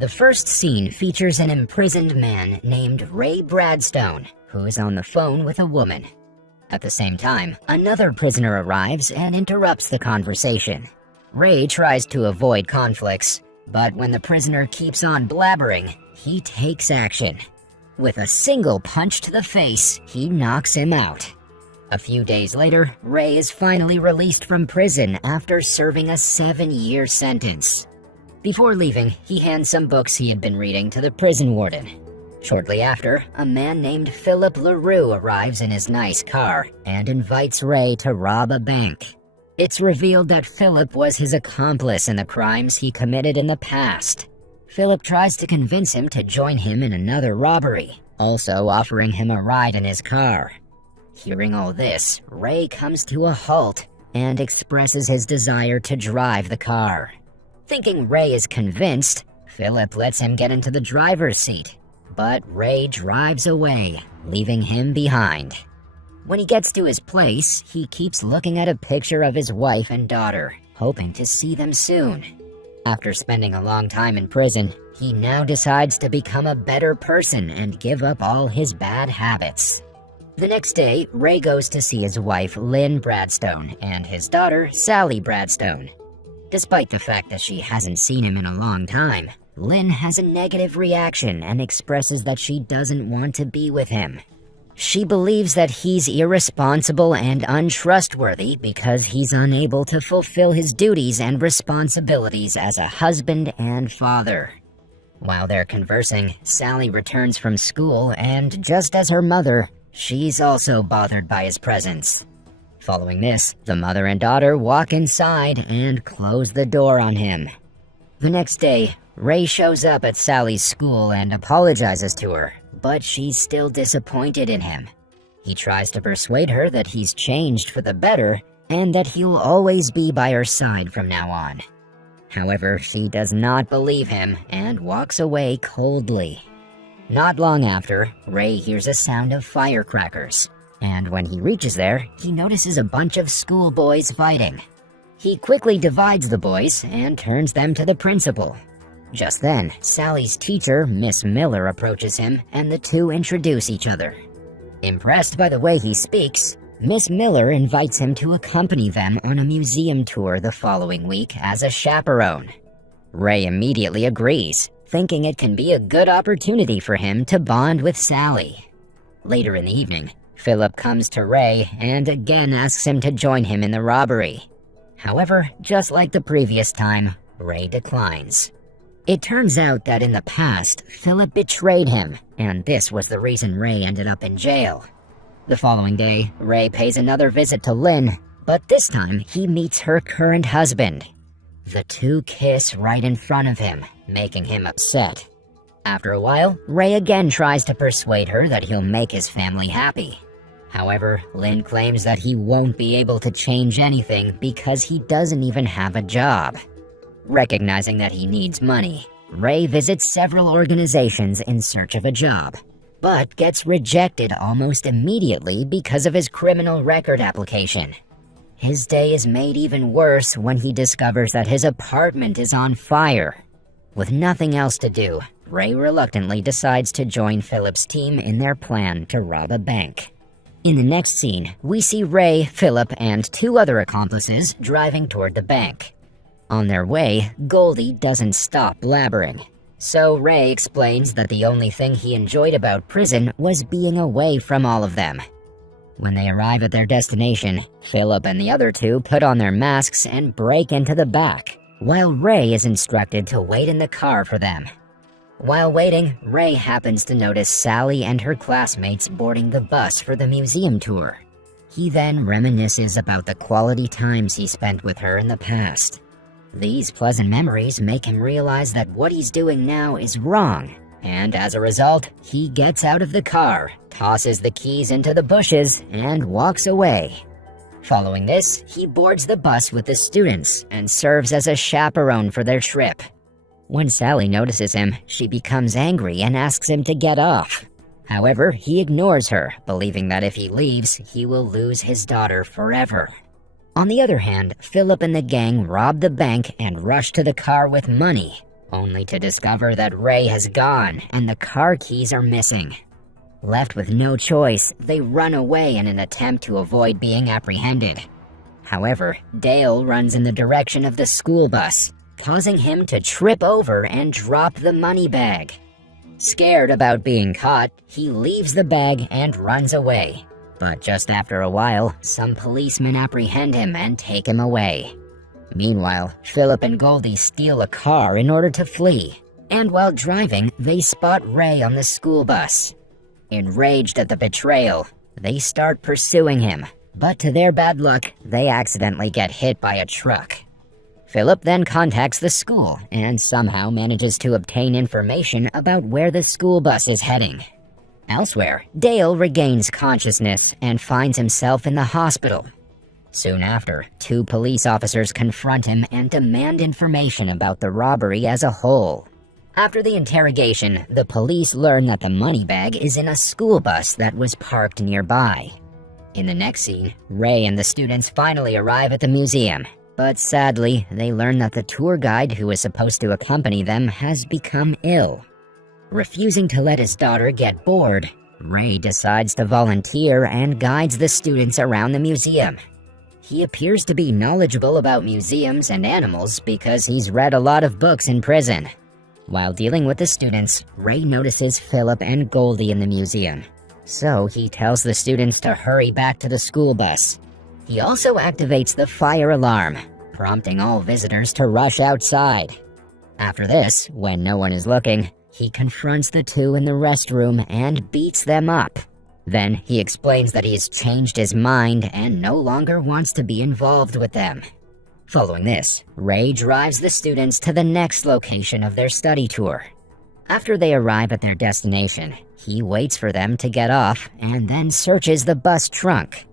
The first scene features an imprisoned man named Ray Bradstone, who is on the phone with a woman. At the same time, another prisoner arrives and interrupts the conversation. Ray tries to avoid conflicts, but when the prisoner keeps on blabbering, he takes action. With a single punch to the face, he knocks him out. A few days later, Ray is finally released from prison after serving a 7-year sentence. Before leaving, he hands some books he had been reading to the prison warden. Shortly after, a man named Philip LaRue arrives in his nice car and invites Ray to rob a bank. It's revealed that Philip was his accomplice in the crimes he committed in the past. Philip tries to convince him to join him in another robbery, also offering him a ride in his car. Hearing all this, Ray comes to a halt and expresses his desire to drive the car. Thinking Ray is convinced, Philip lets him get into the driver's seat, but Ray drives away, leaving him behind. When he gets to his place, he keeps looking at a picture of his wife and daughter, hoping to see them soon. After spending a long time in prison, he now decides to become a better person and give up all his bad habits. The next day, Ray goes to see his wife Lynn Bradstone and his daughter Sally Bradstone. Despite the fact that she hasn't seen him in a long time, Lynn has a negative reaction and expresses that she doesn't want to be with him. She believes that he's irresponsible and untrustworthy because he's unable to fulfill his duties and responsibilities as a husband and father. While they're conversing, Sally returns from school and, just as her mother, she's also bothered by his presence. Following this, the mother and daughter walk inside and close the door on him. The next day, Ray shows up at Sally's school and apologizes to her, but she's still disappointed in him. He tries to persuade her that he's changed for the better and that he'll always be by her side from now on. However, she does not believe him and walks away coldly. Not long after, Ray hears a sound of firecrackers, and when he reaches there, he notices a bunch of schoolboys fighting. He quickly divides the boys and turns them to the principal. Just then, Sally's teacher, Miss Miller, approaches him and the two introduce each other. Impressed by the way he speaks, Miss Miller invites him to accompany them on a museum tour the following week as a chaperone. Ray immediately agrees, thinking it can be a good opportunity for him to bond with Sally. Later in the evening, Philip comes to Ray and again asks him to join him in the robbery. However, just like the previous time, Ray declines. It turns out that in the past, Philip betrayed him, and this was the reason Ray ended up in jail. The following day, Ray pays another visit to Lynn, but this time he meets her current husband. The two kiss right in front of him, making him upset. After a while, Ray again tries to persuade her that he'll make his family happy. However, Lynn claims that he won't be able to change anything because he doesn't even have a job. Recognizing that he needs money, Ray visits several organizations in search of a job, but gets rejected almost immediately because of his criminal record application. His day is made even worse when he discovers that his apartment is on fire. With nothing else to do, Ray reluctantly decides to join Philip's team in their plan to rob a bank. In the next scene, we see Ray, Philip, and two other accomplices driving toward the bank. On their way, Goldie doesn't stop blabbering. So Ray explains that the only thing he enjoyed about prison was being away from all of them. When they arrive at their destination, Philip and the other two put on their masks and break into the back, while Ray is instructed to wait in the car for them. While waiting, Ray happens to notice Sally and her classmates boarding the bus for the museum tour. He then reminisces about the quality times he spent with her in the past. These pleasant memories make him realize that what he's doing now is wrong, and as a result, he gets out of the car, tosses the keys into the bushes, and walks away. Following this, he boards the bus with the students and serves as a chaperone for their trip. When Sally notices him, she becomes angry and asks him to get off. However, he ignores her, believing that if he leaves, he will lose his daughter forever. On the other hand, Philip and the gang rob the bank and rush to the car with money, only to discover that Ray has gone and the car keys are missing. Left with no choice, they run away in an attempt to avoid being apprehended. However, Dale runs in the direction of the school bus, causing him to trip over and drop the money bag. Scared about being caught, he leaves the bag and runs away. But just after a while, some policemen apprehend him and take him away. Meanwhile, Philip and Goldie steal a car in order to flee, and while driving, they spot Ray on the school bus. Enraged at the betrayal, they start pursuing him, but to their bad luck, they accidentally get hit by a truck. Philip then contacts the school and somehow manages to obtain information about where the school bus is heading. Elsewhere, Dale regains consciousness and finds himself in the hospital. Soon after, 2 police officers confront him and demand information about the robbery as a whole. After the interrogation, the police learn that the money bag is in a school bus that was parked nearby. In the next scene, Ray and the students finally arrive at the museum, but sadly, they learn that the tour guide who was supposed to accompany them has become ill. Refusing to let his daughter get bored, Ray decides to volunteer and guides the students around the museum. He appears to be knowledgeable about museums and animals because he's read a lot of books in prison. While dealing with the students, Ray notices Philip and Goldie in the museum, so he tells the students to hurry back to the school bus. He also activates the fire alarm, prompting all visitors to rush outside. After this, when no one is looking, he confronts the 2 in the restroom and beats them up. Then he explains that he has changed his mind and no longer wants to be involved with them. Following this, Ray drives the students to the next location of their study tour. After they arrive at their destination, he waits for them to get off and then searches the bus trunk.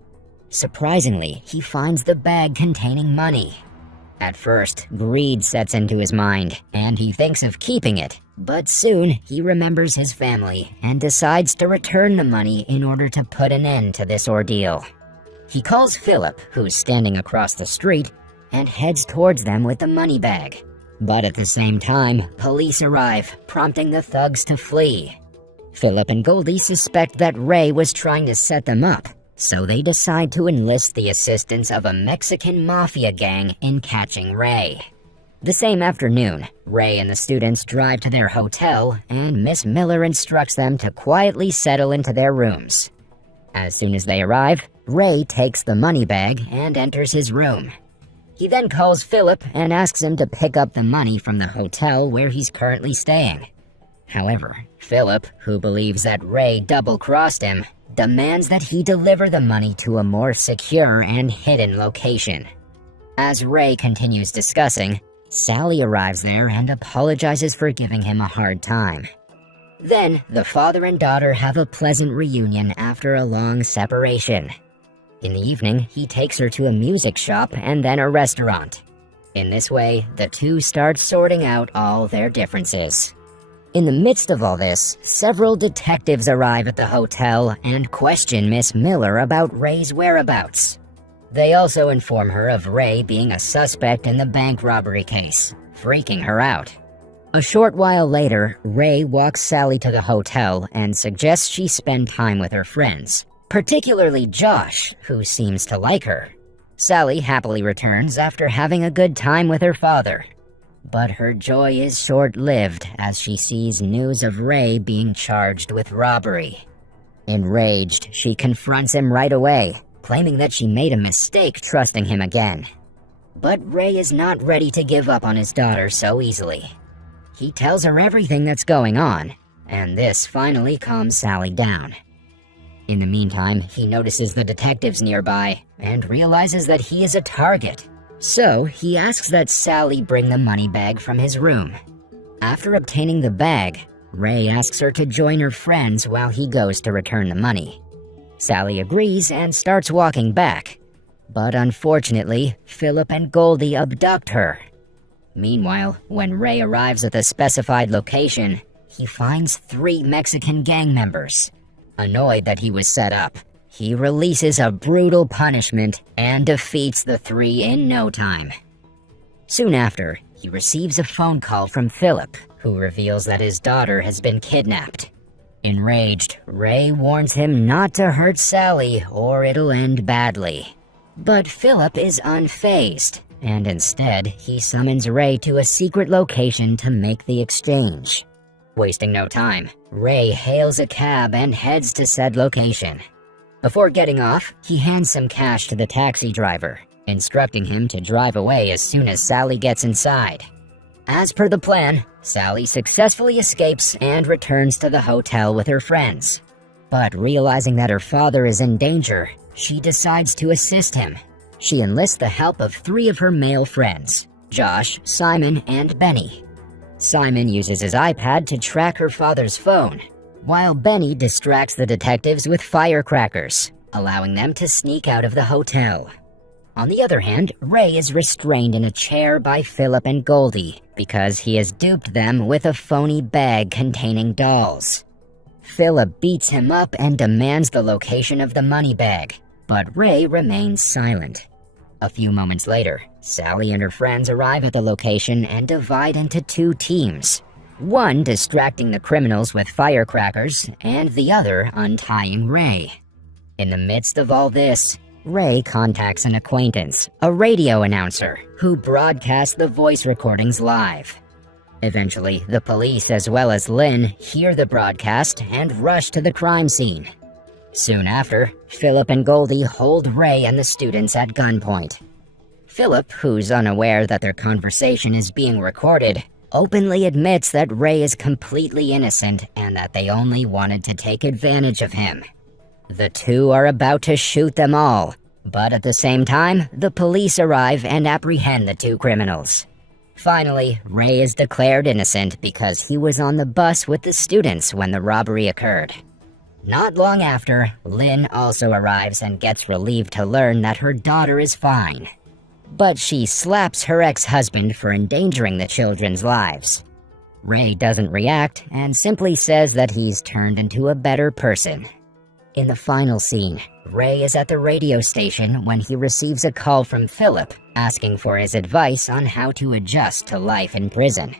Surprisingly, he finds the bag containing money. At first, greed sets into his mind, and he thinks of keeping it, but soon he remembers his family and decides to return the money in order to put an end to this ordeal. He calls Philip, who's standing across the street, and heads towards them with the money bag. But at the same time, police arrive, prompting the thugs to flee. Philip and Goldie suspect that Ray was trying to set them up, so they decide to enlist the assistance of a Mexican mafia gang in catching Ray. The same afternoon, Ray and the students drive to their hotel, and Miss Miller instructs them to quietly settle into their rooms. As soon as they arrive, Ray takes the money bag and enters his room. He then calls Philip and asks him to pick up the money from the hotel where he's currently staying. However, Philip, who believes that Ray double-crossed him, demands that he deliver the money to a more secure and hidden location. As Ray continues discussing, Sally arrives there and apologizes for giving him a hard time. Then, the father and daughter have a pleasant reunion after a long separation. In the evening, he takes her to a music shop and then a restaurant. In this way, the 2 start sorting out all their differences. In the midst of all this, several detectives arrive at the hotel and question Miss Miller about Ray's whereabouts. They also inform her of Ray being a suspect in the bank robbery case, freaking her out. A short while later, Ray walks Sally to the hotel and suggests she spend time with her friends, particularly Josh, who seems to like her. Sally happily returns after having a good time with her father. But her joy is short-lived as she sees news of Ray being charged with robbery. Enraged, she confronts him right away, claiming that she made a mistake trusting him again. But Ray is not ready to give up on his daughter so easily. He tells her everything that's going on, and this finally calms Sally down. In the meantime, he notices the detectives nearby and realizes that he is a target. So, he asks that Sally bring the money bag from his room. After obtaining the bag, Ray asks her to join her friends while he goes to return the money. Sally agrees and starts walking back. But unfortunately, Philip and Goldie abduct her. Meanwhile, when Ray arrives at the specified location, he finds 3 Mexican gang members. Annoyed that he was set up, he releases a brutal punishment and defeats the 3 in no time. Soon after, he receives a phone call from Philip, who reveals that his daughter has been kidnapped. Enraged, Ray warns him not to hurt Sally or it'll end badly. But Philip is unfazed, and instead he summons Ray to a secret location to make the exchange. Wasting no time, Ray hails a cab and heads to said location. Before getting off, he hands some cash to the taxi driver, instructing him to drive away as soon as Sally gets inside. As per the plan, Sally successfully escapes and returns to the hotel with her friends. But realizing that her father is in danger, she decides to assist him. She enlists the help of 3 of her male friends, Josh, Simon, and Benny. Simon uses his iPad to track her father's phone, while Benny distracts the detectives with firecrackers, allowing them to sneak out of the hotel. On the other hand, Ray is restrained in a chair by Philip and Goldie because he has duped them with a phony bag containing dolls. Philip beats him up and demands the location of the money bag, but Ray remains silent. A few moments later, Sally and her friends arrive at the location and divide into 2 teams, one distracting the criminals with firecrackers and the other untying Ray. In the midst of all this, Ray contacts an acquaintance, a radio announcer, who broadcasts the voice recordings live. Eventually, the police as well as Lynn hear the broadcast and rush to the crime scene. Soon after, Philip and Goldie hold Ray and the students at gunpoint. Philip, who's unaware that their conversation is being recorded, openly admits that Ray is completely innocent and that they only wanted to take advantage of him. The 2 are about to shoot them all, but at the same time, the police arrive and apprehend the 2 criminals. Finally, Ray is declared innocent because he was on the bus with the students when the robbery occurred. Not long after, Lynn also arrives and gets relieved to learn that her daughter is fine. But she slaps her ex-husband for endangering the children's lives. Ray doesn't react and simply says that he's turned into a better person. In the final scene, Ray is at the radio station when he receives a call from Philip asking for his advice on how to adjust to life in prison.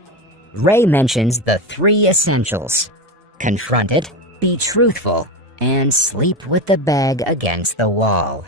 Ray mentions the 3 essentials: confront it, be truthful, and sleep with the bag against the wall.